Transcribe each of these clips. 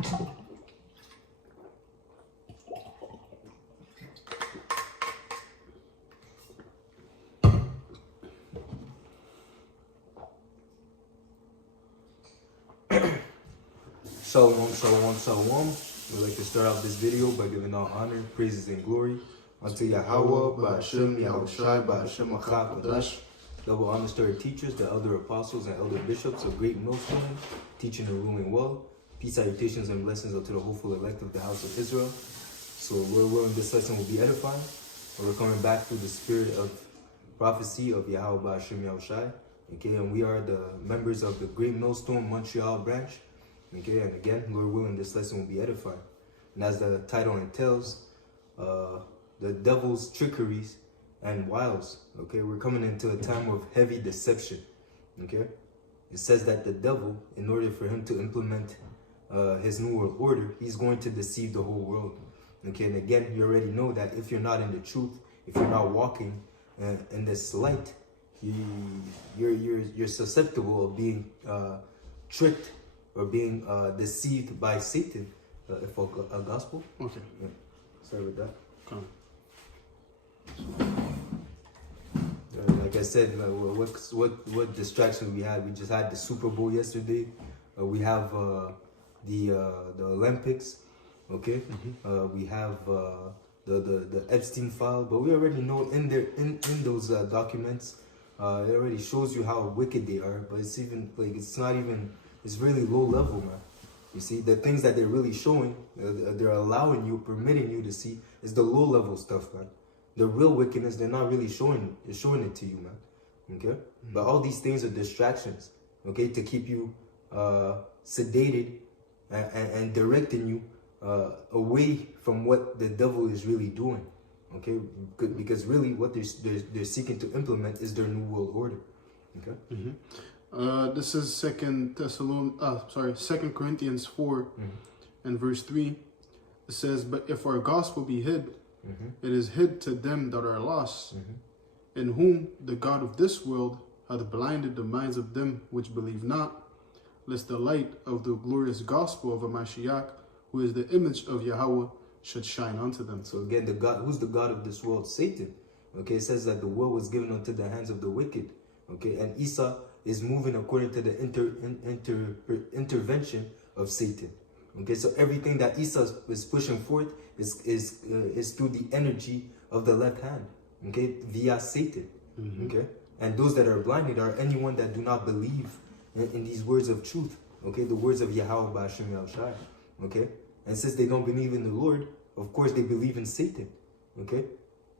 Shalom, shalom, shalom. We'd like to start off this video by giving all honor, praises, and glory unto Yahweh, Ba'ashem, Yahushai, Ba'ashem, Achak, Qadash. Double honors to our teachers, the elder apostles and elder bishops of Great Millstone, teaching and ruling well. Peace, salutations, and blessings unto the hopeful elect of the house of Israel. So, Lord willing, this lesson will be edifying. We're coming back through the spirit of prophecy of Yahweh, Ba'ashem, Yahushai. Okay, and we are the members of the Great Millstone Montreal branch. Okay, and again, Lord willing, this lesson will be edifying. And as the title entails, the devil's trickeries and wiles. Okay, we're coming into a time of heavy deception. Okay, it says that the devil, in order for him to implement his new world order, he's going to deceive the whole world. Okay, and again, you already know that if you're not in the truth, if you're not walking in this light, you're susceptible of being tricked or being deceived by Satan. If a gospel. Okay. Yeah. Sorry with that. Come. Like I said, what distractions we had? We just had the Super Bowl yesterday. We have the Olympics. Okay. We have the Epstein file. But we already know in those documents, it already shows you how wicked they are. But it's even like it's really low level, man. You see, the things that they're really showing, they're allowing you, permitting you to see, is the low level stuff, man. The real wickedness, they're not really showing it to you, man. Okay? But all these things are distractions, okay, to keep you sedated and directing you away from what the devil is really doing. Okay? Because really what they're seeking to implement is their new world order. Okay? This is Second Corinthians 4 and verse 3. It says, "But if our gospel be hid, it is hid to them that are lost, in whom the God of this world hath blinded the minds of them which believe not, lest the light of the glorious gospel of a Mashiach, who is the image of Yahweh, should shine unto them." So again, who's the God of this world? Satan. Okay, it says that the world was given unto the hands of the wicked. Okay, and Esau is moving according to the intervention of Satan. Okay, so everything that Esau is pushing forth is through the energy of the left hand. Okay, via Satan. Okay, and those that are blinded are anyone that do not believe in these words of truth. Okay, the words of Yahweh Ba'ashem Yahushai. Okay, and since they don't believe in the Lord, of course they believe in Satan. Okay,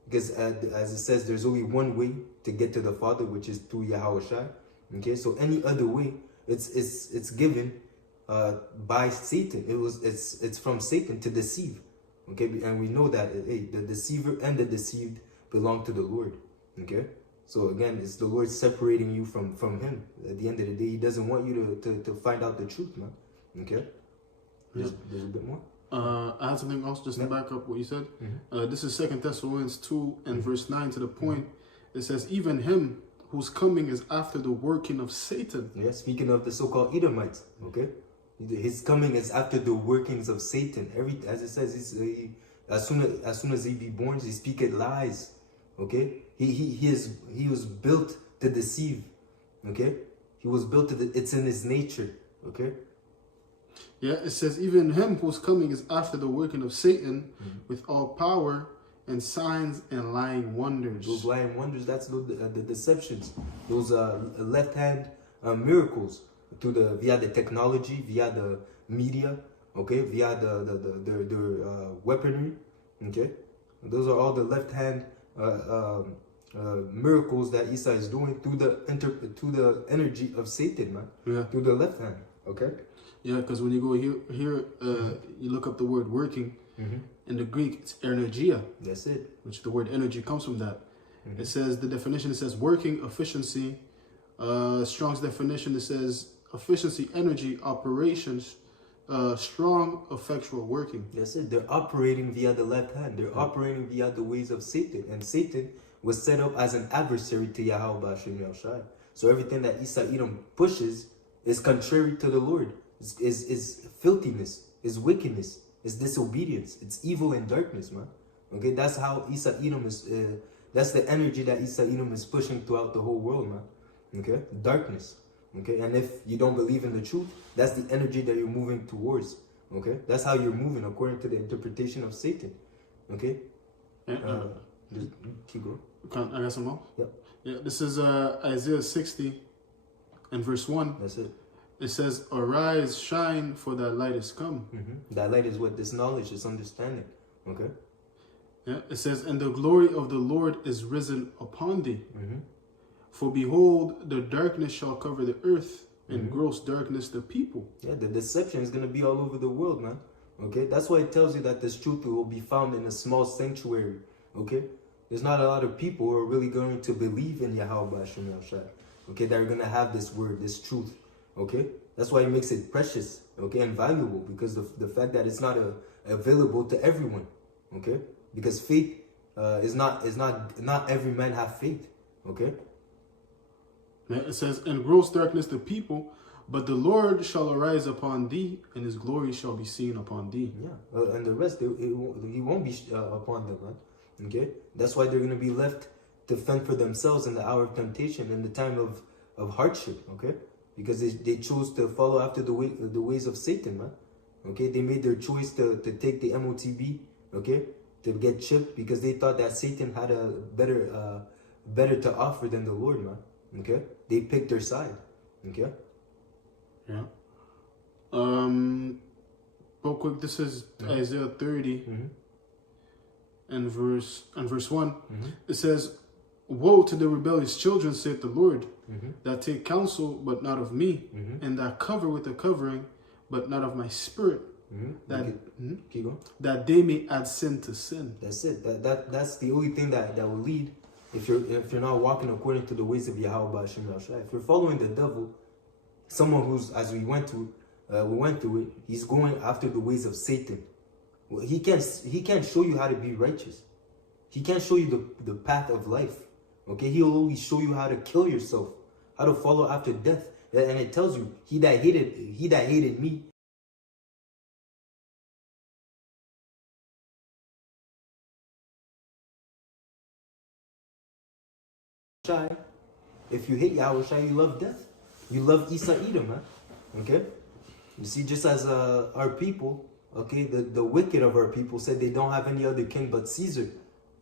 because as it says, there's only one way to get to the Father, which is through Yahushai. Okay, so any other way, it's given by Satan. It's from Satan to deceive. Okay, and we know that the deceiver and the deceived belong to the Lord. Okay, so again, it's the Lord separating you from him. At the end of the day, he doesn't want you to find out the truth, man. Okay, there's a bit more. I had something else just to back up what you said. This is 2 Thessalonians 2 and verse 9 to the point. It says, "Even him whose coming is after the working of Satan." Yeah, speaking of the so-called Edomites, okay? His coming is after the workings of Satan. As it says, as soon as he be born, he speaketh lies. Okay? He was built to deceive. Okay? He was built it's in his nature. Okay? Yeah, it says, "Even him whose coming is after the working of Satan, with all power and signs and lying wonders." Those lying wonders, that's the deceptions. Those left hand miracles via the technology, via the media, okay, via their weaponry, okay. Those are all the left hand miracles that Esau is doing through the energy of Satan, man. Yeah. Through the left hand, okay. Yeah, because when you go here, you look up the word working. In the Greek, it's energia. That's it. Which the word energy comes from that. It says, the definition, it says working, efficiency. Strong's definition, it says efficiency, energy, operations, strong, effectual working. That's it. They're operating via the left hand. They're operating via the ways of Satan. And Satan was set up as an adversary to Yahweh Ba'ashem Yahushai. So everything that Esau Edom pushes is contrary to the Lord. Is filthiness. is wickedness, it's disobedience, it's evil and darkness, man. Okay, that's how Isa Edom is. That's the energy that Isa Edom is pushing throughout the whole world, man. Okay, darkness. Okay, and if you don't believe in the truth, that's the energy that you're moving towards. Okay, that's how you're moving according to the interpretation of Satan. Okay, just keep going. I got some more. Yep. Yeah, this is Isaiah 60 and verse 1. That's it. It says, "Arise, shine, for thy light is come." That light is what? This knowledge, this understanding. Okay. Yeah, it says, "And the glory of the Lord is risen upon thee. For behold, the darkness shall cover the earth, and gross darkness the people." Yeah, the deception is going to be all over the world, man. Okay, that's why it tells you that this truth will be found in a small sanctuary. Okay, there's not a lot of people who are really going to believe in Yahweh Hashem Yahushua. Okay, that are going to have this word, this truth. Okay, that's why it makes it precious. Okay, and valuable, because the fact that it's not available to everyone. Okay, because faith is not every man have faith. Okay. Yeah, it says, "And gross darkness the people, but the Lord shall arise upon thee, and his glory shall be seen upon thee." Yeah, and the rest, he won't be upon them, man. Okay, that's why they're going to be left to fend for themselves in the hour of temptation, in the time of hardship. Okay, because they chose to follow after the ways of Satan, man. Okay, they made their choice to take the MOTB. Okay, to get chipped because they thought that Satan had a better to offer than the Lord, man. Okay, they picked their side. Okay. Yeah. Real quick, this is Isaiah 30 and verse 1. It says, "Woe to the rebellious children, saith the Lord, that take counsel, but not of me, and that cover with a covering, but not of my spirit, Keep going. that they may add sin to sin." That's it. That's the only thing that will lead if you're not walking according to the ways of Yahweh Hashem Yahushua. If you're following the devil, someone who's, as we went through it, he's going after the ways of Satan. Well, he can't show you how to be righteous. He can't show you the path of life. Okay, he'll always show you how to kill yourself, how to follow after death. And it tells you, he that hated me, if you hate Yahweh, you love death. You love Isa Edom, man. Okay? You see, just as our people, okay, the wicked of our people said they don't have any other king but Caesar.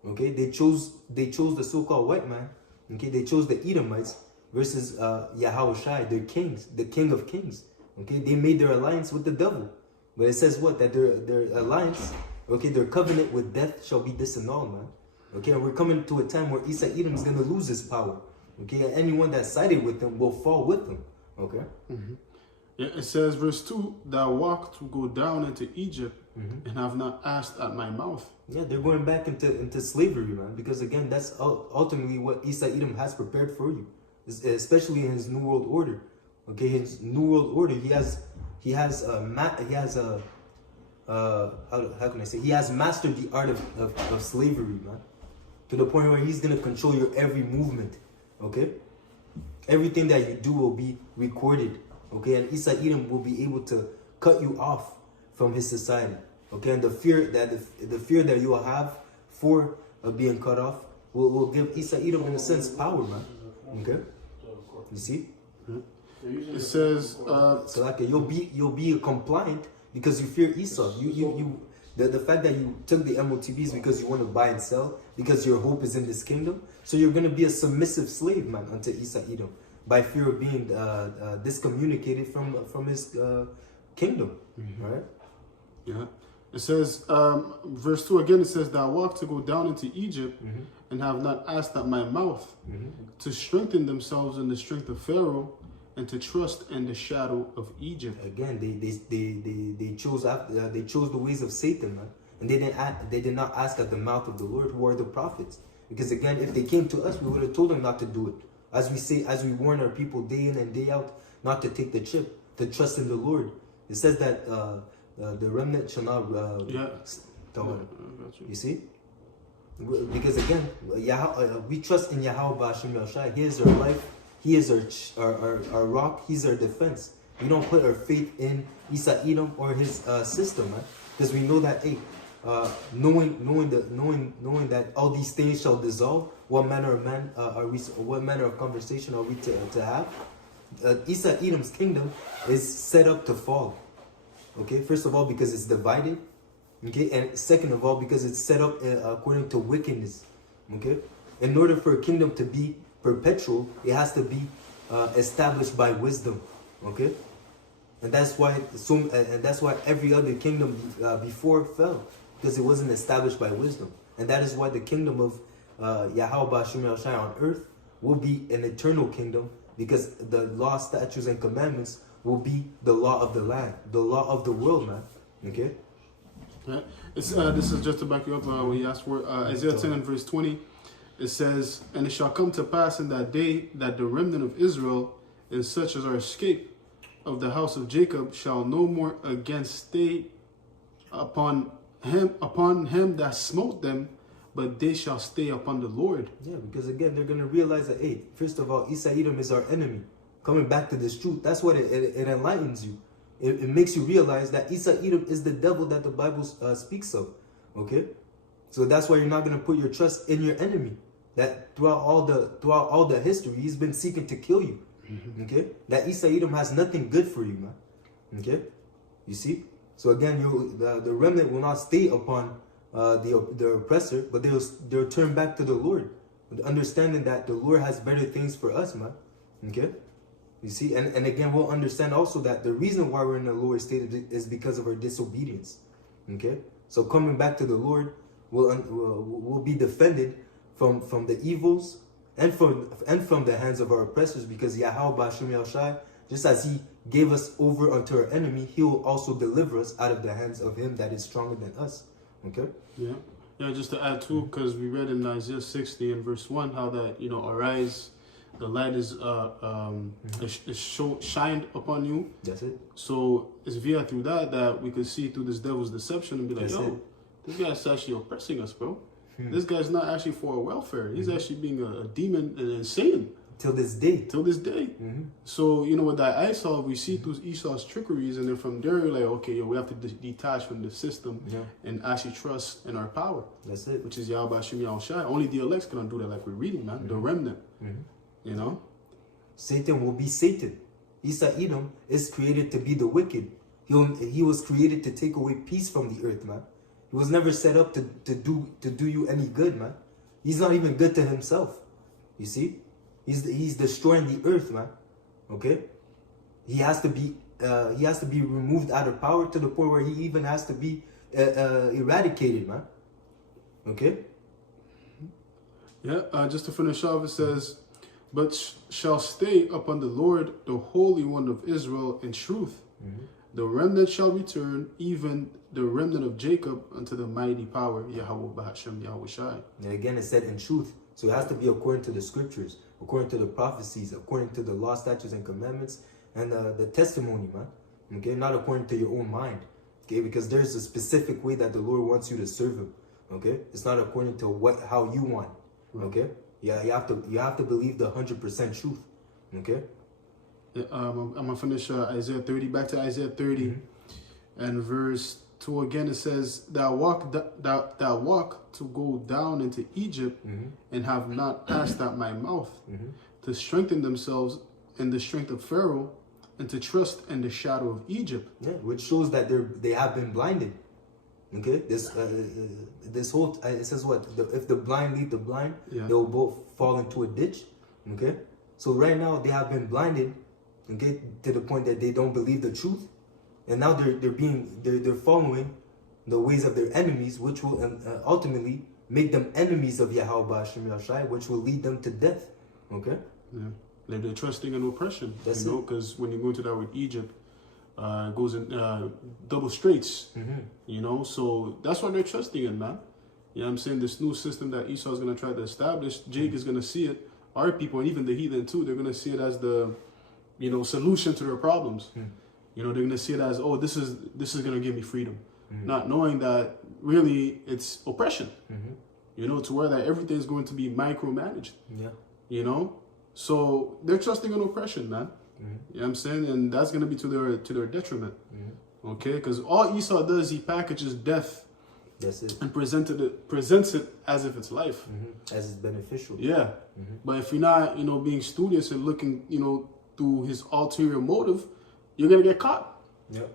Okay? They chose the so-called white man. Okay? They chose the Edomites versus Yahweh, their kings, the king of kings. Okay? They made their alliance with the devil. But it says what? That their alliance, okay, their covenant with death shall be disannulled, man. Okay, and we're coming to a time where Isa Edom is going to lose his power. Okay, and anyone that sided with him will fall with him. Okay. Yeah, it says, verse 2, "Thou walked to go down into Egypt, and have not asked at my mouth." Yeah, they're going back into slavery, man. Because again, that's ultimately what Isa Edom has prepared for you, especially in his New World Order. Okay, his New World Order, he has mastered the art of slavery, man. To the point where he's going to control your every movement, okay? Everything that you do will be recorded, okay? And Isa Edom will be able to cut you off from his society, okay? And the fear that you will have for being cut off will give Isa Edom, in a sense, power, man, okay? You see? It says, so like you'll be compliant because you fear Esau. The fact that you took the MOTBs because you want to buy and sell, because your hope is in this kingdom. So you're going to be a submissive slave, man, unto Isa Edom, by fear of being discommunicated from his kingdom, right? Yeah. It says, verse 2 again, it says, "Thou walked to go down into Egypt, and have not asked at my mouth, to strengthen themselves in the strength of Pharaoh, and to trust in the shadow of Egypt." Again, they chose the ways of Satan, man, and they did not ask at the mouth of the Lord, who are the prophets. Because again, if they came to us, we would have told them not to do it. As we warn our people day in and day out, not to take the chip, to trust in the Lord. It says that the remnant shall not. You see, because again, we trust in Yahweh Hashem Yahushua. He is our life. He is our rock. He's our defense. We don't put our faith in Isa Edom or his system, man. Because we know that, hey, knowing that all these things shall dissolve, what manner of man what manner of conversation are we to have? Isa Edom's kingdom is set up to fall. Okay, first of all, because it's divided. Okay, and second of all, because it's set up according to wickedness. Okay, in order for a kingdom to be perpetual, it has to be established by wisdom. Okay, and that's why every other kingdom before fell, because it wasn't established by wisdom. And that is why the kingdom of Yahweh Ba'Shem Yahushai on earth will be an eternal kingdom, because the law, statutes, and commandments will be the law of the land, the law of the world, man. Okay. Yeah. This is just to back you up when you asked for Isaiah 10 and verse 20. It says, "And it shall come to pass in that day that the remnant of Israel, and such as are escaped of the house of Jacob, shall no more again stay upon him that smote them, but they shall stay upon the Lord." Yeah, because again, they're going to realize that, hey, first of all, Isa Edom is our enemy. Coming back to this truth, that's what it enlightens you. It makes you realize that Isa Edom is the devil that the Bible speaks of. Okay? So that's why you're not going to put your trust in your enemy. That throughout all the history, he's been seeking to kill you. Mm-hmm. Okay? That Isa Edom has nothing good for you, man. Okay? You see? So again, the remnant will not stay upon the oppressor, but they'll turn back to the Lord, understanding that the Lord has better things for us, man. Okay? You see, and again, we'll understand also that the reason why we're in a lower state is because of our disobedience. Okay, so coming back to the Lord will be defended from the evils and from the hands of our oppressors, because Yahweh Ba'Shem Yahushai, just as He gave us over unto our enemy, He will also deliver us out of the hands of him that is stronger than us. Okay. Yeah. Just to add too, because we read in Isaiah 60 and verse 1 how that arise. The light is shined upon you. That's it. So it's via through that we could see through this devil's deception and be like, this guy's actually oppressing us, bro. This guy's not actually for our welfare. He's actually being a demon and insane. Till this day. So, with that Esau, we see through Esau's trickeries, and then from there, we're like, okay, we have to detach from the system and actually trust in our power. That's it. Which is Yahweh Ba'Shem Yahushai. Only the elect's gonna do that, like we're reading, man. The remnant. Satan will be Satan. Isa Edom is created to be the wicked. He was created to take away peace from the earth, man. He was never set up to do you any good, man. He's not even good to himself. You see? He's destroying the earth, man. Okay? He has to be removed out of power to the point where he even has to be eradicated, man. Okay? Yeah, just to finish off, it says, "But shall stay upon the Lord, the Holy One of Israel, in truth. The remnant shall return, even the remnant of Jacob, unto the mighty power, Yahweh Ba'Shem Yahushai." And again, it said in truth. So it has to be according to the scriptures, according to the prophecies, according to the law, statutes, and commandments, and the testimony, man. Okay, not according to your own mind. Okay, because there's a specific way that the Lord wants you to serve Him. Okay, it's not according to how you want. Okay, yeah, you have to believe the 100% truth. Okay. I'm gonna finish Isaiah 30. Back to Isaiah 30, and verse 2 again. It says, "Thou walk to go down into Egypt, and have not passed at my mouth, to strengthen themselves in the strength of Pharaoh, and to trust in the shadow of Egypt." Yeah, which shows that they have been blinded. Okay, this whole it says what? If the blind lead the blind, they will both fall into a ditch. Okay, so right now they have been blinded. Okay, to the point that they don't believe the truth, and now they're following the ways of their enemies, which will ultimately make them enemies of Yahweh Ba'Shem Yahushai, which will lead them to death. Okay. Yeah, they're trusting in oppression. That's because when you go into that with Egypt, it goes in double straights. So that's what they're trusting in, man. You know what I'm saying? This new system that Esau is gonna try to establish, Jake is gonna see it. Our people and even the heathen too, they're gonna see it as the solution to their problems. They're gonna see it as, oh, this is gonna give me freedom, not knowing that really it's oppression. To where that everything is going to be micromanaged. Yeah. So they're trusting in oppression, man. You know what I'm saying? And that's going to be to their detriment. Okay? Because all Esau does, he packages death. That's it. And presents it as if it's life. As it's beneficial. Yeah. But if you're not, being studious and looking, through his ulterior motive, you're going to get caught. Yep.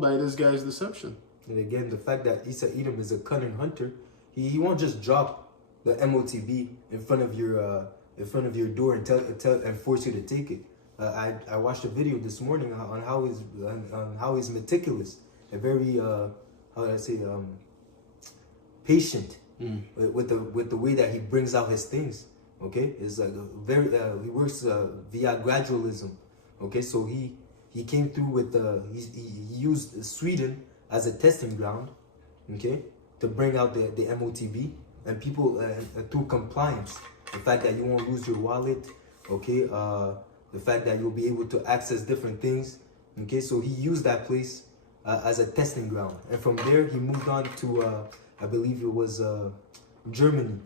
By this guy's deception. And again, the fact that Esau Edom is a cunning hunter, he won't just drop the MOTB in front of your door and tell and force you to take it. I watched a video this morning on how he's meticulous and very how would I say patient with the way that he brings out his things. Okay, it's like he works via gradualism. Okay, so he came through with he used Sweden as a testing ground. Okay, to bring out the MOTB and people through compliance. The fact that you won't lose your wallet. Okay, the fact that you'll be able to access different things. Okay, so he used that place as a testing ground, and from there he moved on to I believe it was Germany.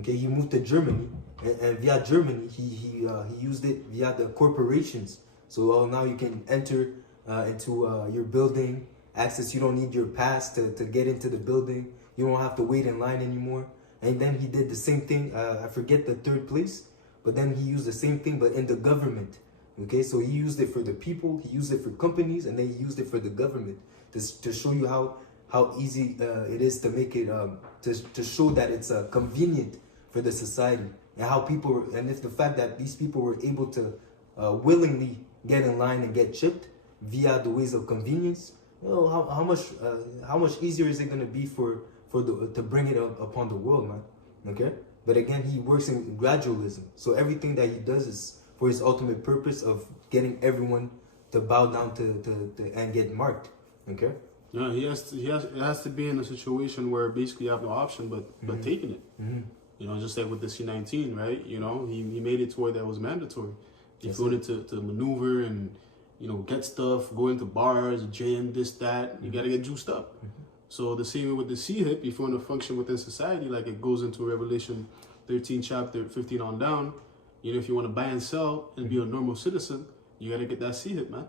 Okay, he moved to Germany, and via Germany he used it via the corporations. So now you can enter into your building access. You don't need your pass to get into the building. You don't have to wait in line anymore. And then he did the same thing. I forget the third place, but then he used the same thing, but in the government. Okay, so he used it for the people, he used it for companies, and then he used it for the government to show you how easy it is to make it to show that it's convenient for the society, and how people, and if the fact that these people were able to willingly get in line and get chipped via the ways of convenience, how much easier is it going to be to bring it upon the world, man? Okay, but again, he works in gradualism, so everything that he does is for his ultimate purpose of getting everyone to bow down to and get marked. Okay. Yeah, it has to be in a situation where basically you have no option but taking it. Just like with the C-19, right? He made it to where that was mandatory. If you wanted to maneuver and get stuff, go into bars, gym, this, that, you got to get juiced up. So the same way with the C-hip, if you want to function within society, like it goes into Revelation 13 chapter 15 on down, if you want to buy and sell and be a normal citizen, you got to get that C-hip, man.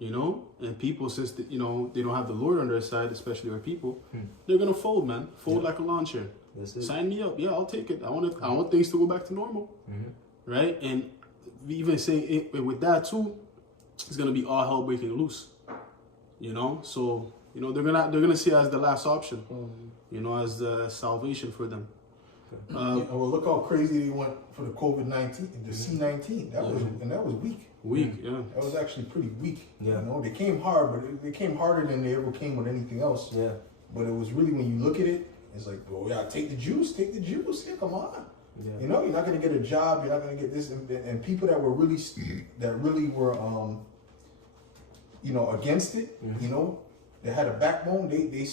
And people, since they don't have the Lord on their side, especially our people, they're gonna fold, man. Fold like a lawn chair. Sign me up. Yeah, I'll take it. I want things to go back to normal, right? And even saying it with that too, it's gonna be all hell breaking loose. So they're gonna see it as the last option. As the salvation for them. Well, look how crazy they went for the COVID-19, the C-19. That was weak. Yeah. That was actually pretty weak. Yeah. They came hard, but they came harder than they ever came with anything else. Yeah. But it was really, when you look at it, it's like, well, yeah, take the juice. Yeah, come on. Yeah. You're not gonna get a job. You're not gonna get this, and people that were really against it. They had a backbone. They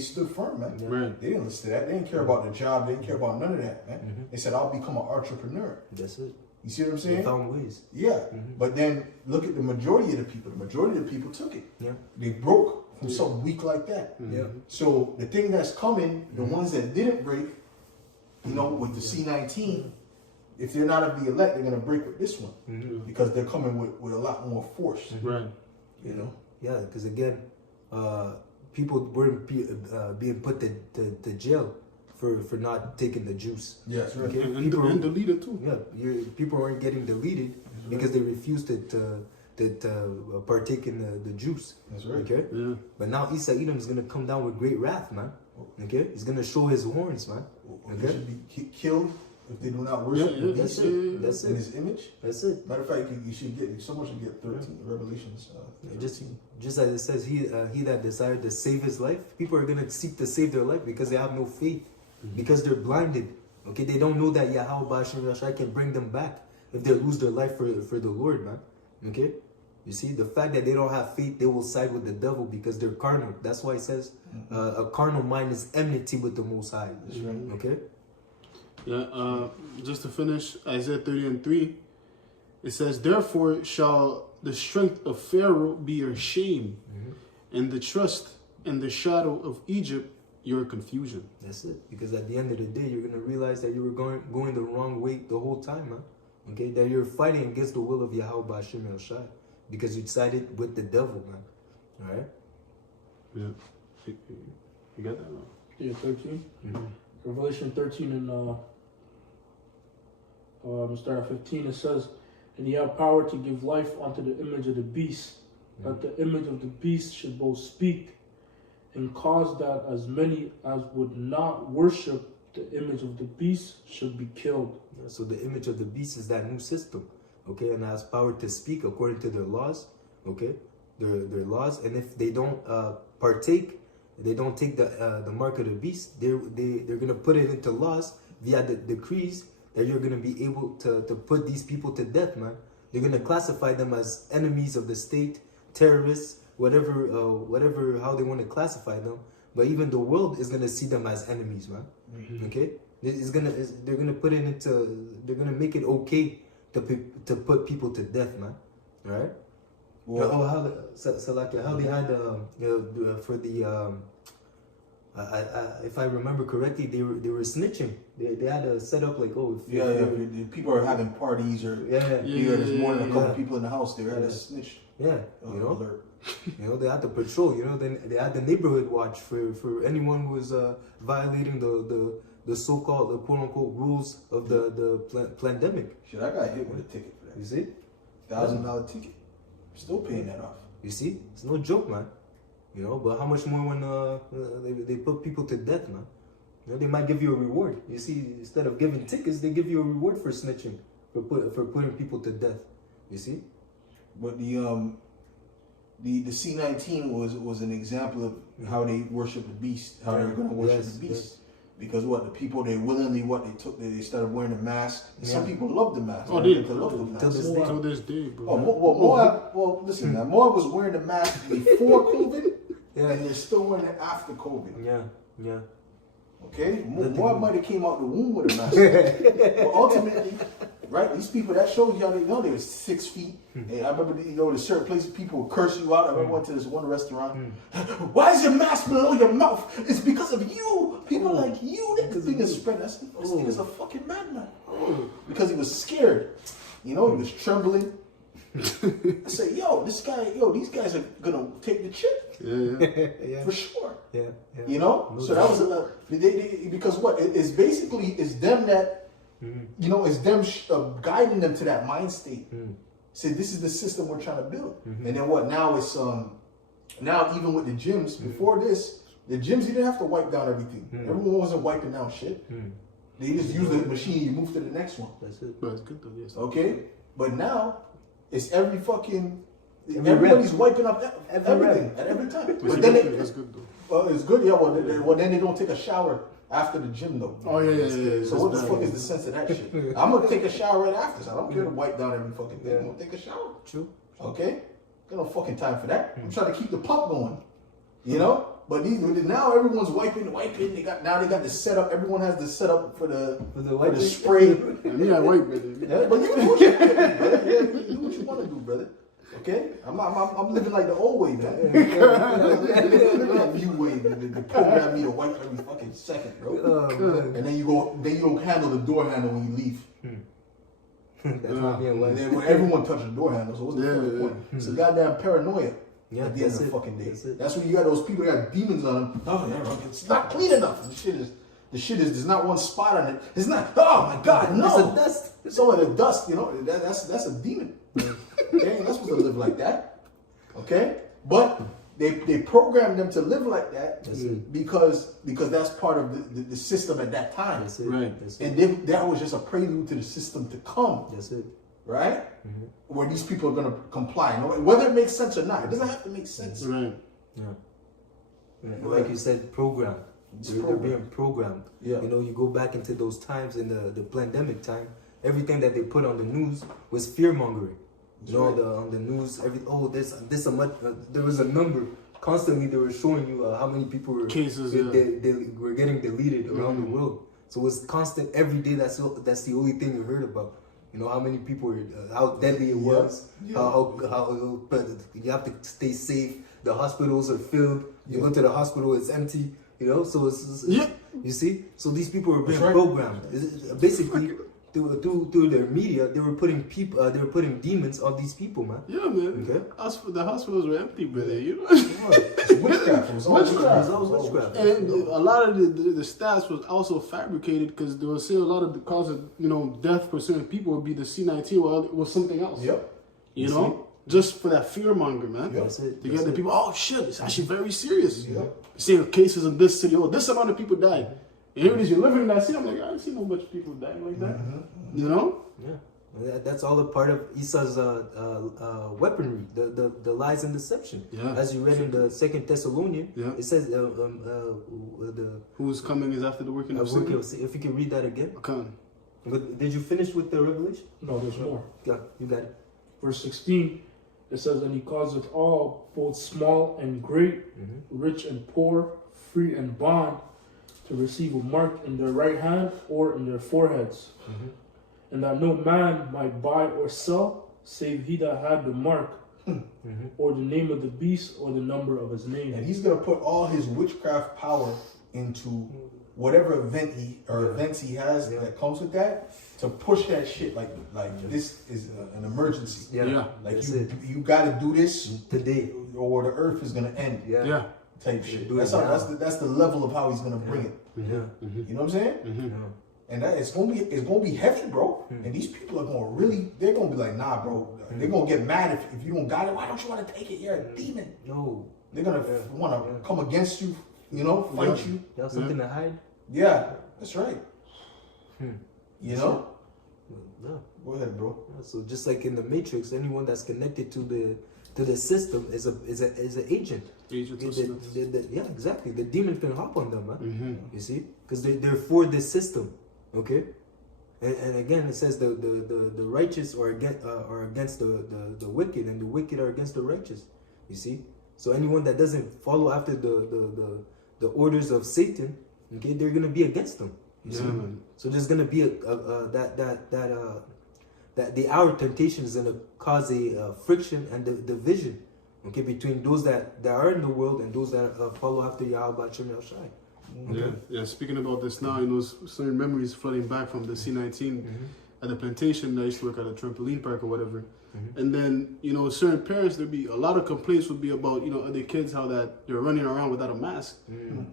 stood firm, man. Yeah. Right. They didn't listen to that. They didn't care about the job. They didn't care about none of that, man. They said, I'll become an entrepreneur. That's it. You see what I'm saying? They found ways. Yeah. But then look at the majority of the people. The majority of the people took it. Yeah. They broke from something weak like that. Yeah. So the thing that's coming, the ones that didn't break, with the C-19, if they're not of the elect, they're going to break with this one. Because they're coming with a lot more force. Right. Yeah, because again, people weren't being put to jail for not taking the juice. Yes, right. Okay? And deleted too. Yeah, people weren't getting deleted because they refused to partake in the juice. That's right. Okay. Yeah. But now Esau Edom is gonna come down with great wrath, man. Okay. He's gonna show his horns, man. They should be killed if they do not worship Yeah, That's it. That's in it. his image. That's it. Matter of fact, someone should get 13 Revelations. Just as it says, he that desired to save his life, people are gonna seek to save their life because they have no faith, because they're blinded. Okay, they don't know that Yahweh Hashem Yashai can bring them back if they lose their life for the Lord, man. Okay, you see, the fact that they don't have faith, they will side with the devil because they're carnal. That's why it says a carnal mind is enmity with the Most High. Okay. Yeah. Just to finish, Isaiah 30:3, it says, "Therefore shall the strength of Pharaoh be your shame, and the trust and the shadow of Egypt your confusion." That's it. Because at the end of the day, you're gonna realize that you were going the wrong way the whole time, man. Okay, that you're fighting against the will of Yahweh Ba'Shem El Shai because you sided with the devil, man. All right? Yeah. You got that? Yeah, 13. Mm-hmm. Revelation 13 and start at 15. It says, "And he had power to give life unto the image of the beast, that the image of the beast should both speak, and cause that as many as would not worship the image of the beast should be killed." So the image of the beast is that new system, okay, and has power to speak according to their laws, okay, their laws, and if they don't partake, they don't take the mark of the beast, they're gonna put it into laws via the decrees that you're gonna be able to put these people to death, man. They're gonna classify them as enemies of the state, terrorists, whatever how they want to classify them. But even the world is gonna see them as enemies, man. Mm-hmm. Okay, they're gonna put it into, they're gonna make it okay to put people to death, man. All right. Well, How they had for the if I remember correctly, they were snitching. They had a set up like, oh, if if people are having parties or there's more than a couple people in the house, they had a snitch. alert. They had to patrol. Then they had the neighborhood watch for anyone who was violating the so-called, the quote-unquote rules of the pandemic. Shit, I got hit with a ticket for that. You see? $1,000 ticket. Still paying that off. You see? It's no joke, man. But how much more when they put people to death, man? They might give you a reward. You see, instead of giving tickets, they give you a reward for snitching, for putting people to death. You see? But the C-19 was an example of how they worship the beast, how they were going to worship the beast. Yes. Because the people, they willingly, they started wearing the mask. Some people love the mask. Oh, they love the mask. Till this day, bro. Moab, listen, man, Moab was wearing the mask before COVID, and they're still wearing it after COVID. Yeah. Okay? Moab might have came out the womb with a mask. But ultimately, right, these people, that shows you how they know they were 6 feet. And I remember, there's certain places people would curse you out. I remember I went to this one restaurant. Why is your mask below your mouth? It's because of you. People like you. That thing is spread. This thing is a fucking madman. Because he was scared. He was trembling. I said, these guys are gonna take the chip. Yeah. For sure. Yeah. So that was because it's basically them that it's them guiding them to that mind state. Say, this is the system we're trying to build. And then now it's now even with the gyms, before this, the gyms, you didn't have to wipe down everything. Everyone wasn't wiping down shit. They just use the machine, you move to the next one. That's it. But it's good though, yes. Okay? But now it's everybody's wiping up everything at every time. But then that's good though. it's good, yeah. Well, then they don't take a shower after the gym though. Oh yeah. So what the fuck is the sense of that shit? I'm gonna take a shower right after. So I don't care to wipe down every fucking thing. I'm gonna take a shower. True. Okay? Got no fucking time for that. I'm trying to keep the pump going. But now everyone's wiping. They got the setup. Everyone has the setup for the spray. Yeah, white brother. Yeah, but you do what you want to do, brother. Yeah, you do what you want to do, brother. Okay, I'm living like the old way, man. Living that new way. They program me to wipe every fucking second, bro. And then you don't handle the door handle when you leave. That's not being And like. then when everyone touches the door handle, so what's the fucking point? It's a goddamn paranoia. Yeah, at the end of the fucking day. That's when you got those people that got demons on them. Oh yeah, it's not clean enough. The shit is. There's not one spot on it. It's not. Oh my God, no. It's a dust. Some of the dust, that's a demon. Okay, you're not supposed to live like that. Okay, but they programmed them to live like that because that's part of the system at that time. That's it. Right. And that was just a prelude to the system to come. That's it. Right? Where these people are going to comply. Whether it makes sense or not. It doesn't have to make sense. Right. Yeah. Like you said, programmed. They're being programmed. Yeah. You go back into those times in the pandemic time, everything that they put on the news was fear mongering. On the news, this a much. There was a number. Constantly, they were showing you how many people were cases. They were getting deleted around the world. So it was constant every day. That's the only thing you heard about. How many people were, how deadly it was. How you have to stay safe. The hospitals are filled. You go to the hospital, it's empty. So it's you see. So these people are being programmed. Basically, through their media, they were putting demons on these people, man. Yeah, man. Okay. The hospitals were empty, brother. You know. It's witchcraft. It was all Witchcraft. It was all witchcraft. And a lot of the stats was also fabricated because they were saying a lot of the cause of death for certain people would be the C-19, while it was something else. Yep. You know, just for that fear monger, man. Yep. That's it. To get the people, oh shit, it's actually very serious. Yep. Seeing cases in this city, this amount of people died. And here it is, you're living in that city. I'm like, I didn't see no bunch of people dying like that. You know? Yeah. That's all a part of Esau's weaponry, the lies and deception. Yeah. As you read in the 2nd Thessalonian, it says Who's coming is after the working of sin. if you can read that again. Okay. But did you finish with the revelation? No, there's more. Yeah, you got it. Verse 16, it says, and he causeth all, both small and great, rich and poor, free and bond, to receive a mark in their right hand or in their foreheads, and that no man might buy or sell, save he that had the mark, or the name of the beast, or the number of his name. And he's gonna put all his witchcraft power into whatever events he has that comes with that, to push that shit like this is an emergency. Yeah. Like That's you gotta do this today, or the earth is gonna end. Yeah. Type shit. Do it That's the level of how he's gonna bring it. Yeah. You know what I'm saying? And that it's gonna be heavy, bro. And these people are they're gonna be like, nah, bro. They're gonna get mad if you don't got it. Why don't you want to take it? You're a demon. No. They're gonna want to come against you. Fight you. You have something to hide. Yeah, that's right. You know. Yeah. Go ahead, bro. So just like in the Matrix, anyone that's connected to the system is an agent. Yeah, exactly. The demon can hop on them, man. You see, because they're for this system, okay. And again, it says the righteous are against the wicked, and the wicked are against the righteous. You see, so anyone that doesn't follow after the orders of Satan, okay, they're gonna be against them. You see? Man. So there's gonna be that the hour temptation is gonna cause a friction and division, okay, between those that are in the world and those that follow after Yahweh Shem Yahushai. Yeah. Speaking about this now, certain memories flooding back from the C-19 at the plantation. I used to work at a trampoline park or whatever. And then, certain parents, there'd be a lot of complaints would be about, other kids, how that they're running around without a mask. And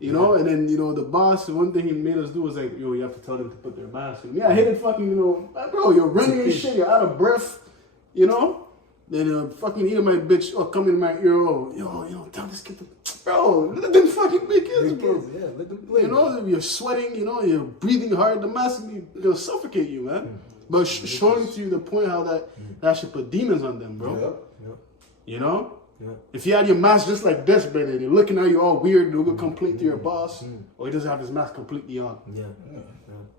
then, the boss, one thing he made us do was like, you have to tell them to put their mask on. Yeah, I hated fucking, bro, you're running and shit, you're out of breath, Then fucking eating my bitch, come in my ear, tell this kid to, bro, let them fucking be kids, bro. Yeah, let them play. You're sweating, you're breathing hard, the mask is gonna suffocate you, man. But showing to you the point how that should put demons on them, bro. Yeah. If you had your mask just like this, brother, and you're looking at you all weird, you'll go complain to your boss, or he doesn't have his mask completely on.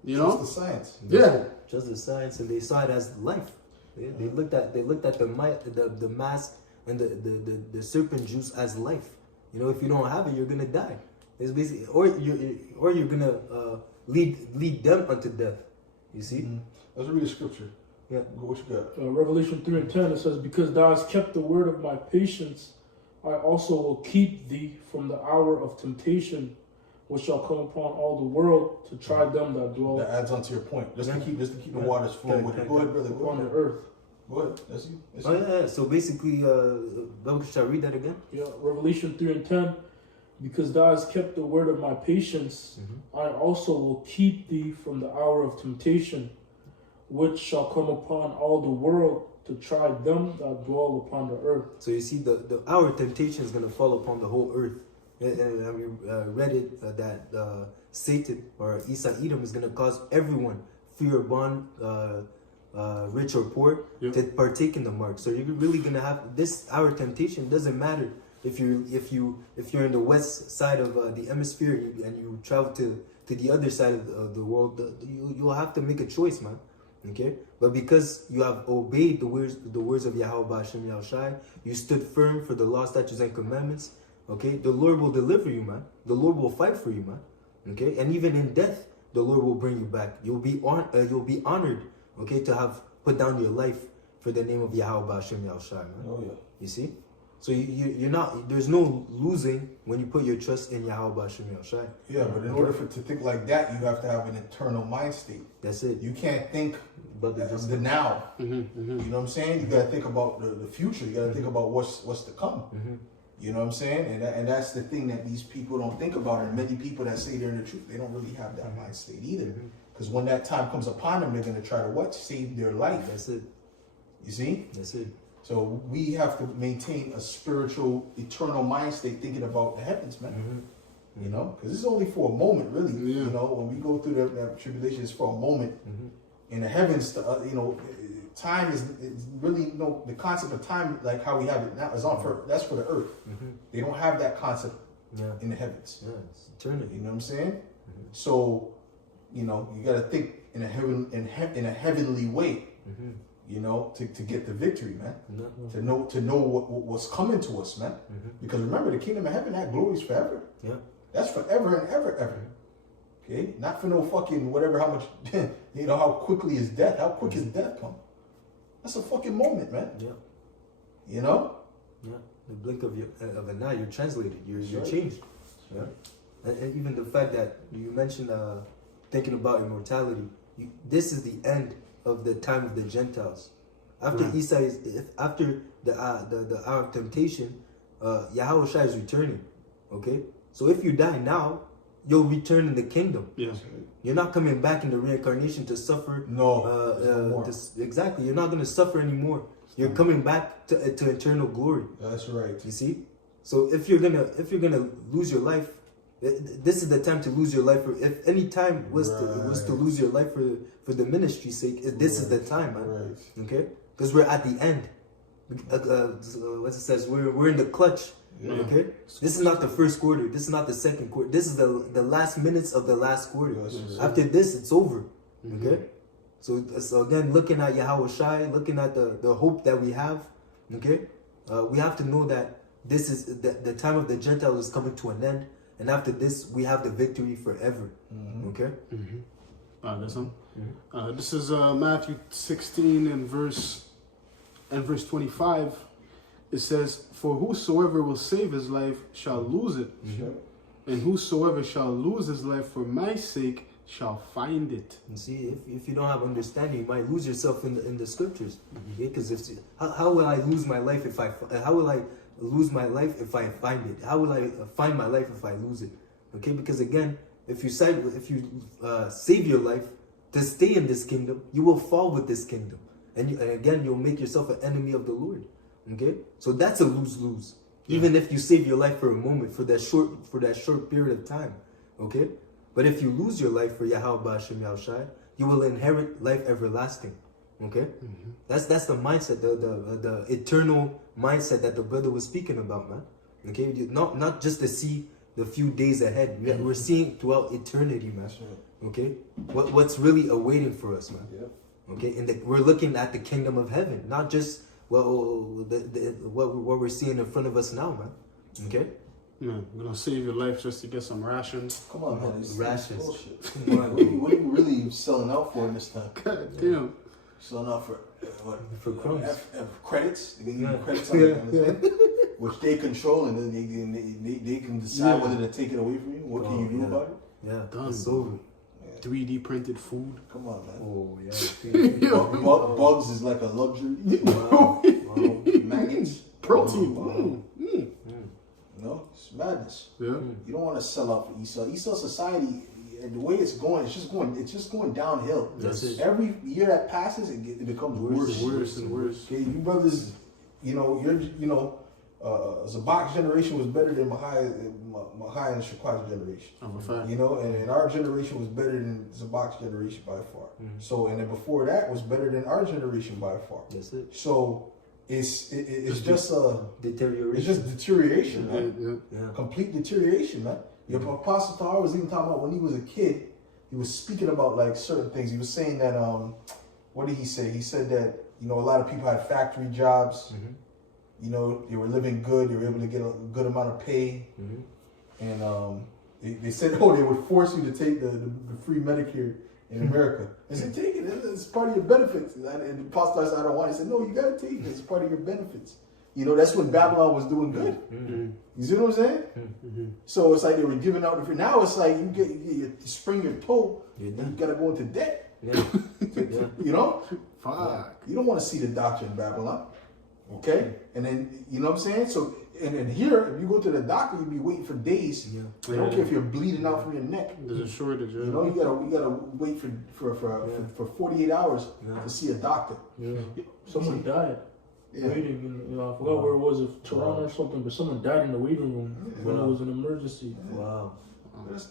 Just the science. Just the science, and they saw it as life. They looked at the mask and the serpent juice as life. If you don't have it, you're gonna die. It's basically, or you're gonna lead them unto death. You see? Let's read the scripture. Yeah. What you got? Revelation 3:10, it says, because thou hast kept the word of my patience, I also will keep thee from the hour of temptation, which shall come upon all the world to try them that dwell That adds on to your point. Just to keep the waters flowing with it. Go ahead, brother. Go upon the ahead. earth. Go ahead. That's you. Yeah. So basically, should I read that again? Yeah, Revelation 3:10, because thou hast kept the word of my patience, I also will keep thee from the hour of temptation, which shall come upon all the world to try them that dwell upon the earth. So you see, the hour of temptation is going to fall upon the whole earth. And we read it that Satan or Esau Edom is going to cause everyone, free or bond, rich or poor, to partake in the mark. So you're really going to have this hour of temptation. Doesn't matter if you're in the west side of the hemisphere and you travel to the other side of the world. You'll have to make a choice, man. Okay, but because you have obeyed the words of Yahweh Hashem Yahushai, you stood firm for the law, statutes, and commandments. Okay, the Lord will deliver you, man. The Lord will fight for you, man. Okay, and even in death, the Lord will bring you back. You'll be honored. Okay, to have put down your life for the name of Yahweh Hashem Yahushai, man. Oh yeah. You see, So you're not. There's no losing when you put your trust in Yahweh Hashem Yahushai. Yeah, but in order to think like that, you have to have an eternal mind state. That's it. You can't think But of the now. Mhm, mhm. You know what I'm saying? You gotta think about the future. You gotta think about what's to come. You know what I'm saying? And that's the thing that these people don't think about. And many people that say they're in the truth, they don't really have that mind state either. Because when that time comes upon them, they're gonna try to what? Save their life. That's it. You see? That's it. So we have to maintain a spiritual, eternal mind state, thinking about the heavens, man. You know, because it's only for a moment, really. Yeah. You know, when we go through that tribulation, it's for a moment. In the heavens, you know, time is really, you know, the concept of time, like how we have it now, is that's for the earth. They don't have that concept in the heavens. Yeah, it's eternity. You know what I'm saying? So, you know, you got to think in a heavenly way. You know, to get the victory, man. To know what's coming to us, man. Because remember, the kingdom of heaven, that glory is forever. Yeah. That's forever and ever. Okay? Not for no fucking whatever, how much, you know, how quickly is death? How quick is death come? That's a fucking moment, man. Yeah. You know? Yeah. The blink of an eye, you're translated. You're Right. changed. Yeah. And even the fact that you mentioned thinking about immortality, this is the end of the time of the Gentiles. After after the hour of temptation, Yahweh Shai is returning. Okay? So if you die now, you'll return in the kingdom. Yes. You're not coming back in the reincarnation to suffer. No. Exactly. You're not going to suffer anymore. You're coming back to eternal glory. That's right. You see? So if you're gonna lose your life, this is the time to lose your life. If any time was to lose your life for the ministry's sake, this is the time, man. Right. Okay? Because we're at the end. What it says, we're in the clutch. Yeah. Okay? This is not the first quarter. This is not the second quarter. This is the last minutes of the last quarter. Yes. After this, it's over. Okay? So again, looking at Yahweh Shai, looking at the hope that we have, okay? We have to know that this is the time of the Gentiles is coming to an end, and after this, we have the victory forever. Okay? This one. This is Matthew 16 and verse 25. It says, "For whosoever will save his life shall lose it, and whosoever shall lose his life for my sake shall find it." You see, if you don't have understanding, you might lose yourself in the scriptures. Okay? Because how will I lose my life if I find it? How will I find my life if I lose it? Okay? Because again, if you save your life to stay in this kingdom, you will fall with this kingdom, and again you'll make yourself an enemy of the Lord. Okay? So that's a lose-lose. Even if you save your life for a moment, for that short period of time. Okay? But if you lose your life for Yahweh Hashem Yahushai, you will inherit life everlasting. Okay? That's the mindset, the eternal mindset that the brother was speaking about, man. Okay? Not just to see the few days ahead. We're seeing throughout eternity, man. Okay? What's really awaiting for us, man. Okay? And we're looking at the kingdom of heaven, not just what we're seeing in front of us now, man. Okay? Yeah, we're gonna save your life just to get some rations. Come on, man. This Rations. bullshit. Come on, What are you really selling out for in this time? God damn. Selling out for what? For crumbs. Credits. They give you Yeah. credits on it, which they control, and then they can decide whether to take it away from you. What can you do about it? Yeah, Done. it's over. 3D printed food. Come on, man. Oh, yeah. Bugs is like a luxury. Wow. Maggots. Protein. You know, it's madness. Yeah. You don't want to sell out for Esau. Esau society, and the way it's going, it's just going downhill. That's it. Every year that passes, it becomes worse. Worse and worse. Okay, you brothers, Zabak's generation was better than Mahai and Shakwa's generation. Of a fact. You know, and our generation was better than Zabak's generation by far. So, and then before that was better than our generation by far. That's it. So, it's just a Deterioration. it's just deterioration, man. Yeah. Complete deterioration, man. Your Apostle Tahar was even talking about when he was a kid. He was speaking about like certain things. He was saying that what did he say? He said that a lot of people had factory jobs. You know, they were living good. They were able to get a good amount of pay. And they said, they would force you to take the free Medicare in America. They said, take it. It's part of your benefits. And the Apostle said, I don't want it. He said, no, you got to take it. It's part of your benefits. You know, that's when Babylon was doing good. You see what I'm saying? So it's like they were giving out the free. Now it's like you spring your toe, and you gotta go into debt. Yeah. You know? Fuck. You don't want to see the doctor in Babylon. Okay? And then, you know what I'm saying? So, and then here, if you go to the doctor, you'll be waiting for days. Yeah. I don't care if you're bleeding out from your neck. There's a shortage. You know, you gotta wait for 48 hours to see a doctor. Yeah. Someone died. Yeah. Waiting, I forgot where it was, if Toronto or something, but someone died in the waiting room when it was an emergency. Wow. That's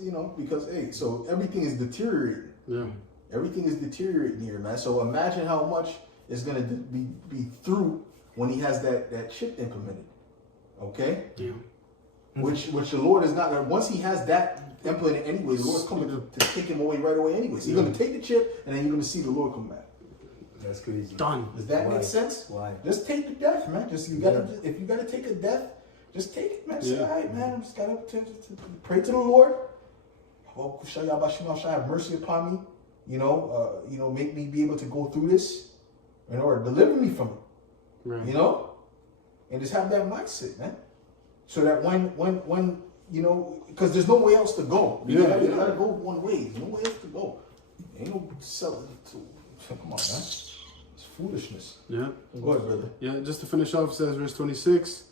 you know, because hey, so everything is deteriorating. Yeah. Everything is deteriorating here, man. So imagine how much is gonna be through when he has that chip implemented. Okay? Yeah. Which the Lord is not gonna, once he has that implemented anyway, the Lord's coming to take him away right away anyway. So you're gonna take the chip and then you're gonna see the Lord come back. That's crazy. Done. Does that make sense? Why? Just take the death, man. Just if you gotta take a death, just take it, man. Say, all right, man, I'm just gotta to pray to the Lord. Oh, have mercy upon me. You know, make me be able to go through this, or deliver me from it. Right. You know, and just have that mindset, man. So that when you know, because there's no way else to go. You gotta go one way. There's no way else to go. Ain't no selling to. Come on, man. It's foolishness. Yeah. Go ahead, brother. Yeah, just to finish off, it says verse 26,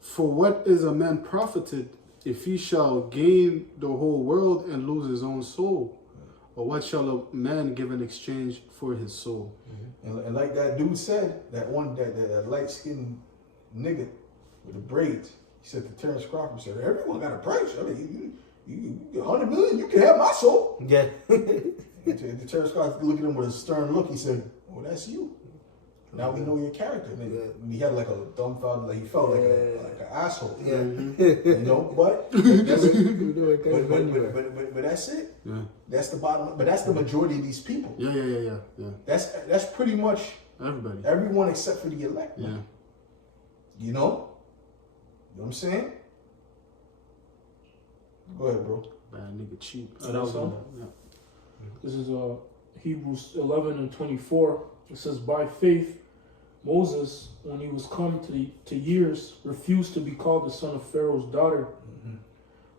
for what is a man profited if he shall gain the whole world and lose his own soul? Or what shall a man give in exchange for his soul? And like that dude said, that light-skinned nigga with the braids, he said to Terrence Crawford, he said, everyone got a price. I mean, you get 100 million, you can have my soul. Yeah. And Terrence Crawford looked at him with a stern look. He said, "Oh, that's you. Now we know your character." And he had like a dumbfounded, like he felt like an asshole. Yeah. You know, but that's it. Yeah. That's the bottom. But that's the majority of these people. Yeah. That's pretty much Everybody. everyone except for the elect. Yeah. You know what I'm saying? Go ahead, bro. Bad nigga cheap. And also, Yeah. this is Hebrews 11 and 24. It says, by faith, Moses, when he was come to years, refused to be called the son of Pharaoh's daughter,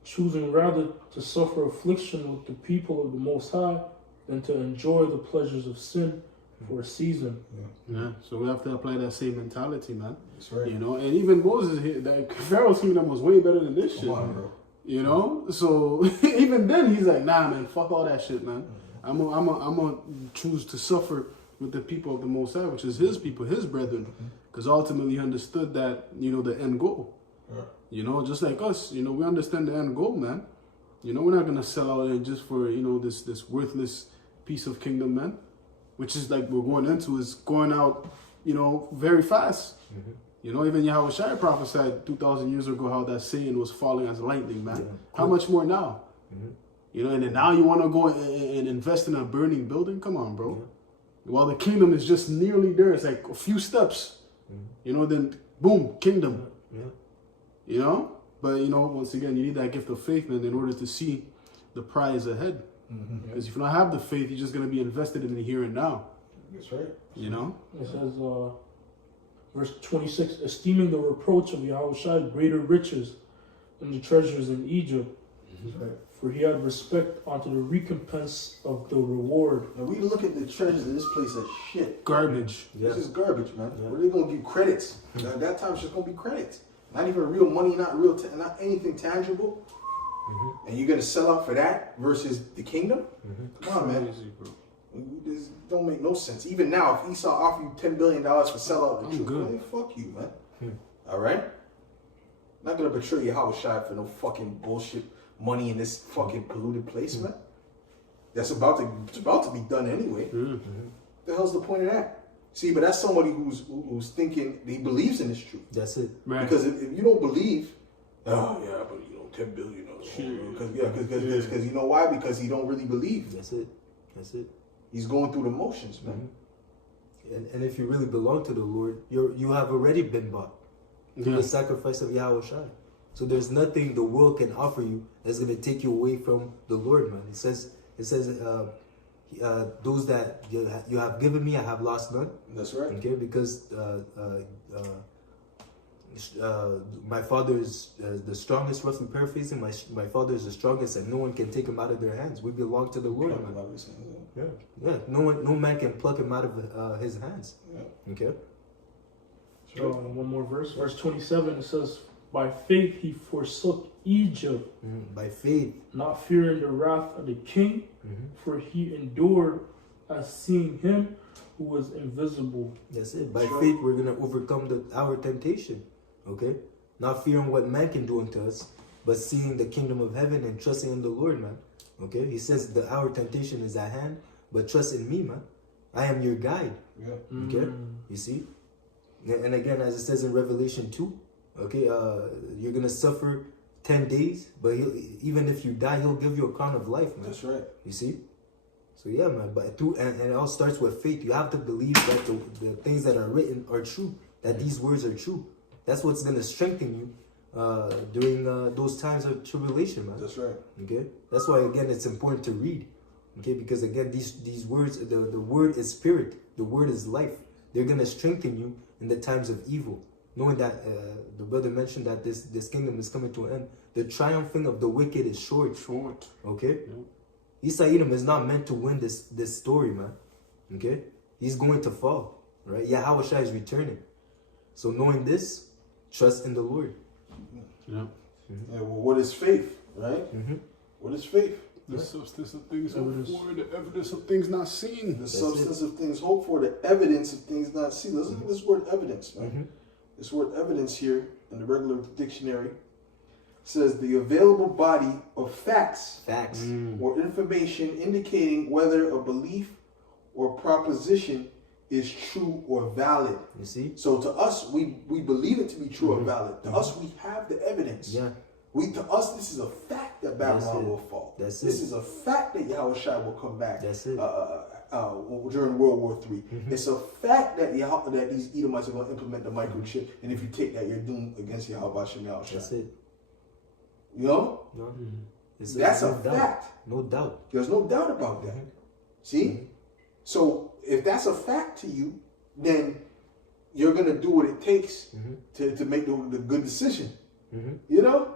choosing rather to suffer affliction with the people of the Most High than to enjoy the pleasures of sin for a season. Yeah. So we have to apply that same mentality, man. That's right. You know, and even Moses, like Pharaoh's kingdom was way better than this shit. Come on, bro. You know, so even then he's like, nah, man, fuck all that shit, man. I'm gonna choose to suffer with the people of the Most High, which is his people, his brethren, because ultimately he understood that, you know, the end goal. Yeah. You know, just like us, you know, we understand the end goal, man. You know, we're not gonna sell out and just for, you know, this worthless piece of kingdom, man, which is like we're going into is going out, you know, very fast. You know, even Yahweh Shai prophesied 2,000 years ago how that saying was falling as lightning, man. Yeah. How much more now? You know, and then now you want to go and invest in a burning building? Come on, bro. While the kingdom is just nearly there, it's like a few steps. You know, then boom, kingdom. Yeah. You know? But, you know, once again, you need that gift of faith, man, in order to see the prize ahead. Because if you don't have the faith, you're just going to be invested in the here and now. That's right. You know? It says, verse 26, esteeming the reproach of Yahushua greater riches than the treasures in Egypt, Right. for he had respect unto the recompense of the reward. And we look at the treasures in this place as shit. Garbage. This is garbage, man. What are they gonna give credits? At that time, it's just gonna be credits. Not even real money, not not anything tangible. And you're gonna sell out for that versus the kingdom? Come on, man. Crazy, bro. This don't make no sense. Even now, if Esau offer you $10 billion for sell out the I'm truth, good. man, fuck you, man. All right. Not gonna betray your house shy for no fucking bullshit money in this fucking polluted place, man. It's about to be done anyway. The hell's the point of that? See, but that's somebody who's thinking he believes in this truth. That's it. Right. Because if you don't believe, oh yeah, but you know, 10 billion, because you know why? Because he don't really believe. That's it. That's it. He's going through the motions, man. And if you really belong to the Lord, you have already been bought through the sacrifice of Yahweh Shai. So there's nothing the world can offer you that's going to take you away from the Lord, man. It says, those that you have given me, I have lost none. That's right. Okay, because my father is the strongest, roughly paraphrasing. My father is the strongest, and no one can take him out of their hands. We belong to the Lord. Yeah. No man can pluck him out of his hands. Yeah. Okay. So one more verse, verse 27. It says, "By faith he forsook Egypt, by faith, not fearing the wrath of the king, for he endured as seeing him who was invisible." That's it. By faith, we're gonna overcome our temptation. Okay, not fearing what man can do unto us, but seeing the kingdom of heaven and trusting in the Lord, man. Okay, he says that our temptation is at hand, but trust in me, man. I am your guide. Yeah. Okay, you see. And again, as it says in Revelation 2, okay, you're gonna suffer 10 days, but even if you die, he'll give you a crown of life, man. That's right. You see. So yeah, man. But and it all starts with faith. You have to believe that the things that are written are true. That these words are true. That's what's gonna strengthen you during those times of tribulation, man. That's right. Okay. That's why again it's important to read. Okay, because again these words, the word is spirit. The word is life. They're gonna strengthen you in the times of evil. Knowing that the brother mentioned that this kingdom is coming to an end. The triumphing of the wicked is short. Okay. Yeah. Isa Edom is not meant to win this story, man. Okay? He's going to fall. Right? Yahweh Shai is returning. So knowing this, trust in the Lord. Yeah. Yeah, well, what is faith, right? What is faith? The substance of things hoped for, the evidence of things not seen. The substance of things hoped for, the evidence of things not seen. Let's look at this word evidence, man. This word evidence here in the regular dictionary says the available body of facts or information indicating whether a belief or proposition is true or valid. You see? So to us, we believe it to be true or valid. To us, we have the evidence. Yeah. To us, this is a fact that Babylon will fall. This is a fact that Yahweh Shai will come back. That's it. During World War III. It's a fact that these Edomites are going to implement the microchip, and if you take that, you're doomed against Yahweh Shem Yahweh Shai. That's it. You know? No. That's a fact. No doubt. There's no doubt about that. See? So if that's a fact to you, then you're going to do what it takes to make the good decision. You know?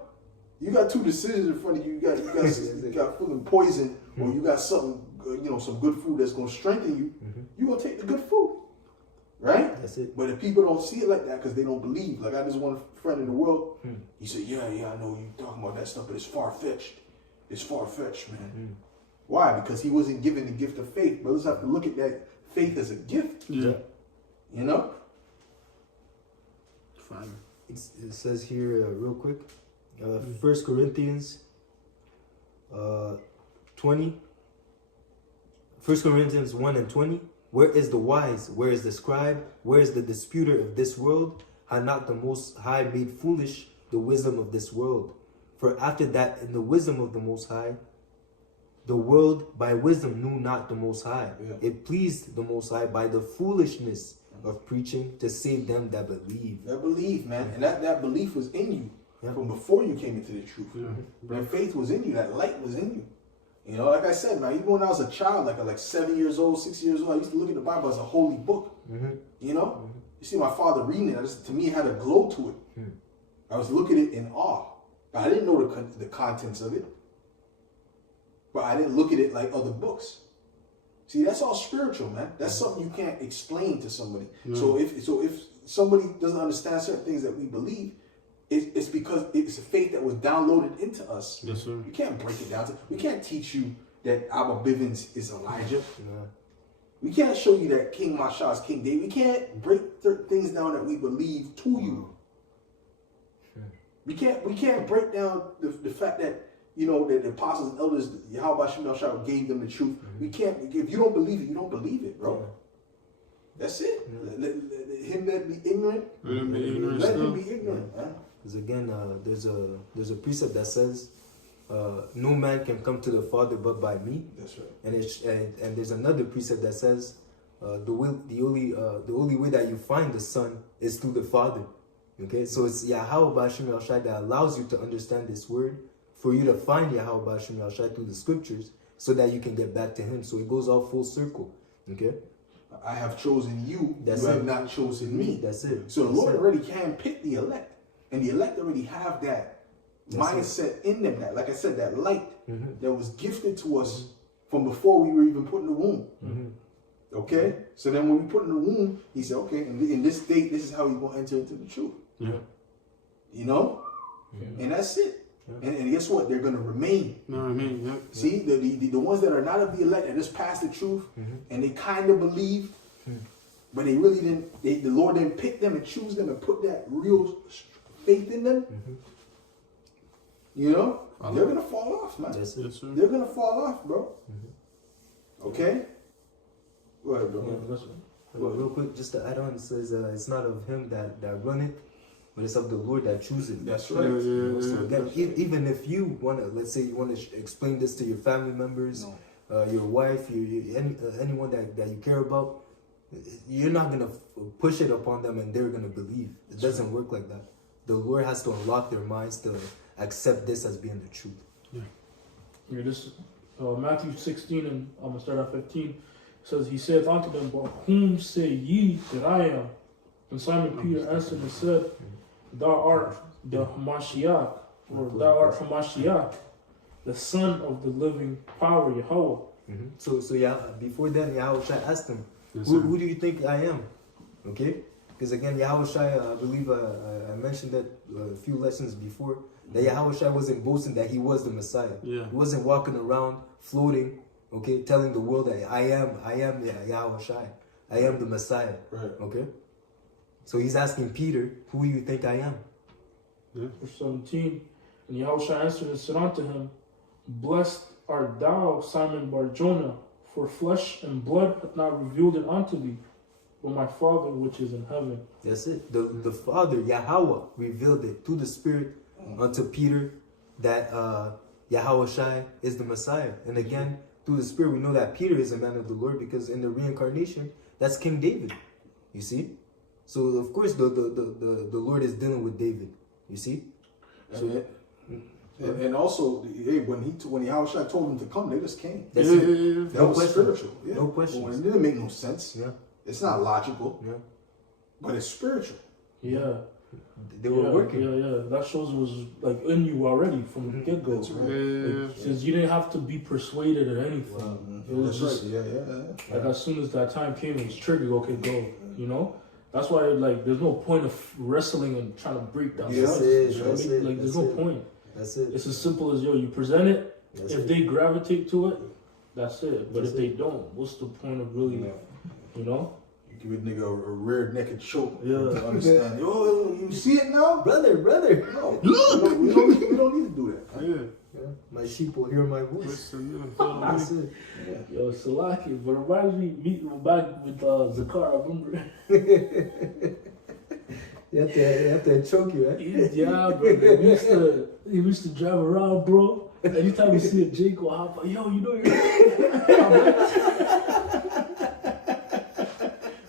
You got two decisions in front of you. You got food and poison, or you got something, some good food that's going to strengthen you. You're going to take the good food. Right? That's it. But if people don't see it like that because they don't believe, like I just one friend in the world, he said, yeah, I know you talking about that stuff, but it's far-fetched. It's far-fetched, man. Why? Because he wasn't given the gift of faith. Brothers have to look at that faith as a gift. Yeah. You know? Fine. It says here real quick, 1 Corinthians 20. 1 Corinthians 1 and 20. Where is the wise? Where is the scribe? Where is the disputer of this world? Had not the Most High made foolish the wisdom of this world? For after that, in the wisdom of the Most High, the world by wisdom knew not the Most High. Yeah. It pleased the Most High by the foolishness of preaching to save them that believe. That believe, man. And that belief was in you from before you came into the truth. That faith was in you. That light was in you. You know, like I said, man, even when I was a child, like 7 years old, 6 years old, I used to look at the Bible as a holy book. You know? You see my father reading it, to me, it had a glow to it. I was looking at it in awe. I didn't know the contents of it. But I didn't look at it like other books. See, that's all spiritual, man. That's something you can't explain to somebody. So if somebody doesn't understand certain things that we believe, it's because it's a faith that was downloaded into us. Yes, sir. You can't break it down. We can't teach you that Abba Bivens is Elijah. We can't show you that King Masha is King David. We can't break things down that we believe to you. We can't break down the fact that, that the apostles and elders, Yahweh Shem Yahweh gave them the truth. We can't, if you don't believe it, you don't believe it, bro. That's it. Him that be ignorant, let him be ignorant. Because again, there's a precept that says, no man can come to the Father but by me. That's right. And there's another precept that says, the only way that you find the Son is through the Father. Okay, so it's Yahweh B'Hashem Yahshai that allows you to understand this word, for you to find Yahweh B'Hashem Yahshai through the scriptures, so that you can get back to Him. So it goes all full circle. Okay. I have chosen you, That's you it. have not chosen me. That's it. So the That's Lord it. already can pick the elect. And the elect already have that That's mindset in them, that, like I said, that light Mhm. that was gifted to us from before we were even put in the womb. Mhm. Okay? So then when we put in the womb, he said, okay, in this state, this is how you're going to enter into the truth. Yeah. You know? And that's it. And guess what? They're going to remain. You know what I mean? Yeah. See, the ones that are not of the elect that just pass the truth and they kind of believe, but they really didn't, the Lord didn't pick them and choose them and put that real faith in them. You know, they're going to fall off, man. That's it. Yes, sir. They're going to fall off, bro. Okay? Go ahead, bro. Yeah, listen. Well, real quick, just to add on, it says it's not of him that run it, but it's of the Lord that chooses it. That's Yeah, right. yeah, You know, yeah, so again, yeah. even if you want to, let's say you want to explain this to your family members, your wife, anyone that you care about, you're not going to push it upon them and they're going to believe. It doesn't work like that. The Lord has to unlock their minds to accept this as being the truth. Here, this Matthew 16, and I'm going to start at 15. Says, he saith unto them, but whom say ye that I am? And Simon Peter answered and said, thou art the Hamashiach, or thou art Hamashiach, the Son of the living power, Yahweh. So yeah, before then, Yahushua asked him, Yes, who, sir. who do you think I am? Okay? Because again, Yahushua, I believe I mentioned that a few lessons before, that Yahushua wasn't boasting that he was the Messiah. Yeah. He wasn't walking around floating, okay, telling the world that I am Yahushua. I am the Messiah. Right. Okay? So he's asking Peter, who do you think I am? Verse 17. And Yahushua answered and said unto him, blessed art thou, Simon Bar-Jonah, for flesh and blood hath not revealed it unto thee, but my Father which is in heaven. That's it. The Father, Yahweh, revealed it through the Spirit unto Peter that Yahushua is the Messiah. And again, through the Spirit, we know that Peter is a man of the Lord because in the reincarnation, that's King David. You see? So, of course, the Lord is dealing with David. You see? So, And also, hey, when Yahushua told them to come, they just came. that's Yeah, it. yeah, yeah. That No was question. spiritual. Yeah. No questions. Well, it didn't make no sense. Yeah. It's not logical, Yeah. but it's spiritual. Yeah. They were yeah, working. Yeah. That shows it was like in you already from the get go. That's right. Yeah. Since you didn't have to be persuaded or anything. It was That's just right. Yeah. like as soon as that time came, it was triggered. Okay, go. You know. That's why like there's no point of wrestling and trying to break down. Yeah. stuff. That's it, You know what I that's mean? it, Like there's that's no it. point. That's it. It's as simple as you present it. That's If it. they gravitate to it, that's it. But That's if they it. don't, what's the point of really, you know? You give a nigga a rear naked choke Yeah. to understand. Yo, you see it now? Brother. No. We don't need to do that. Yeah. Yeah. My sheep will hear my voice. Listen, yeah, follow me. That's it. Yeah. Yo, Salaki, but it reminds me meeting back with Zakar, I remember. You have to choke you, right? Yeah, brother. He used to drive around, bro. Anytime you see a Jake or hop, yo, you know you're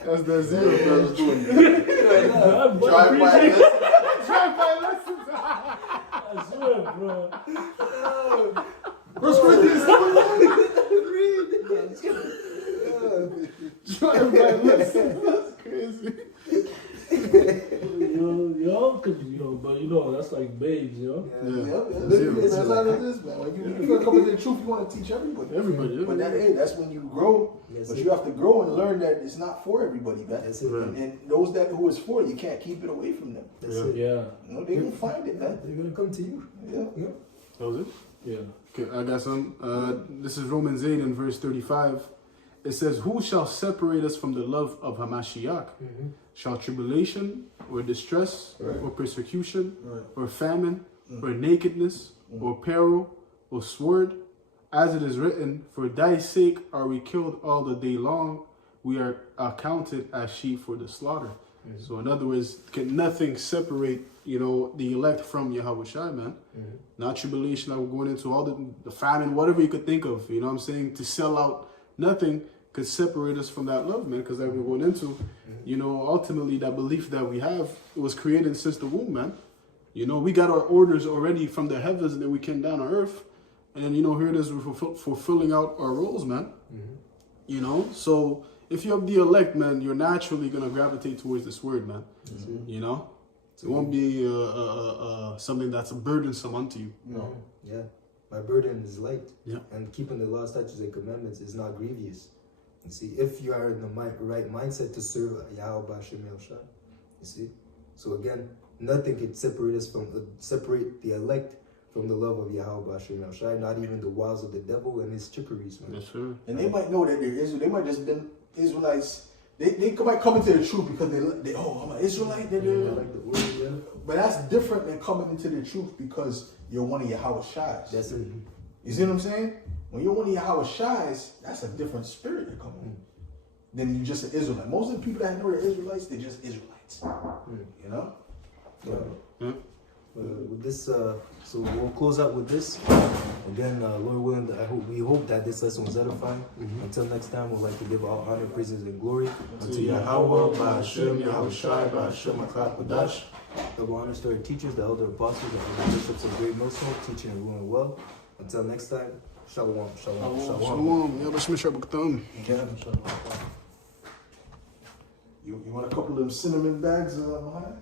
That's the zero brothers doing. Drive Drive by Jake. listen. I swear, bro. First Corinthians. Drive by listen. That's crazy. But that's like babes, yo. That's how it is, man. When you feel coming to the truth, you want to teach everybody. Everybody. But that's when you grow. Yes, But sir. you have to grow and learn that it's not for everybody, man. That's it. Right. And those who it's for, you can't keep it away from them. That's Yeah. it. Yeah, You know, they will find it, man. They're gonna come to you. Yeah. That was it? yeah. Okay, I got some. This is Romans 8 and verse 35. It says, who shall separate us from the love of Hamashiach? Shall tribulation, or distress, Right. or persecution, Right. or famine, or nakedness, or peril, or sword? As it is written, for thy sake are we killed all the day long. We are accounted as sheep for the slaughter. So in other words, can nothing separate, the elect from Yahushua, man. Not tribulation that we're going into, all the famine, whatever you could think of, you know what I'm saying, to sell out, nothing could separate us from that love, man, because that we're going into, ultimately that belief that we have, it was created since the womb, man. We got our orders already from the heavens and then we came down on earth. And then, here it is, we're fulfilling out our roles, man. So if you're of the elect, man, you're naturally gonna gravitate towards this word, man. You know, it won't be something that's burdensome unto you. No. Yeah. My burden is light. Yeah. And keeping the law, statutes, and commandments is not grievous. You see, if you are in the right mindset to serve Yahweh B'Shem Yahushua, you see. So again, nothing can separate us from separate the elect from the love of Yahweh B'Shem Yahushua. Not even the wiles of the devil and his trickeries, man. Yes, sir. And they might know that they're Israel. They might just been Israelites. They might come into the truth because they I'm an Israelite. But that's different than coming into the truth because you're one of Yahweh's shies. That's it. You see what I'm saying? When you're one of Yahweh's shies, that's a different spirit that comes in than you just an Israelite. Most of the people that know they're Israelites, they're just Israelites. You know? Yeah. With this, so we'll close out with this. Again, Lord willing, we hope that this lesson was edifying. Until next time, we'd like to give all honor, praises, and glory unto Yahweh, Ba'Shem, Yahushai, Ba'Shem, Achak, Wadash. Double honors to our teachers, the elder apostles, the elder bishops of Great Millstone, teaching and ruling well. Until next time, shalom, shalom, shalom. Shalom. Yeah, Bashmi Shabbatam. You want a couple of them cinnamon bags, Mahai?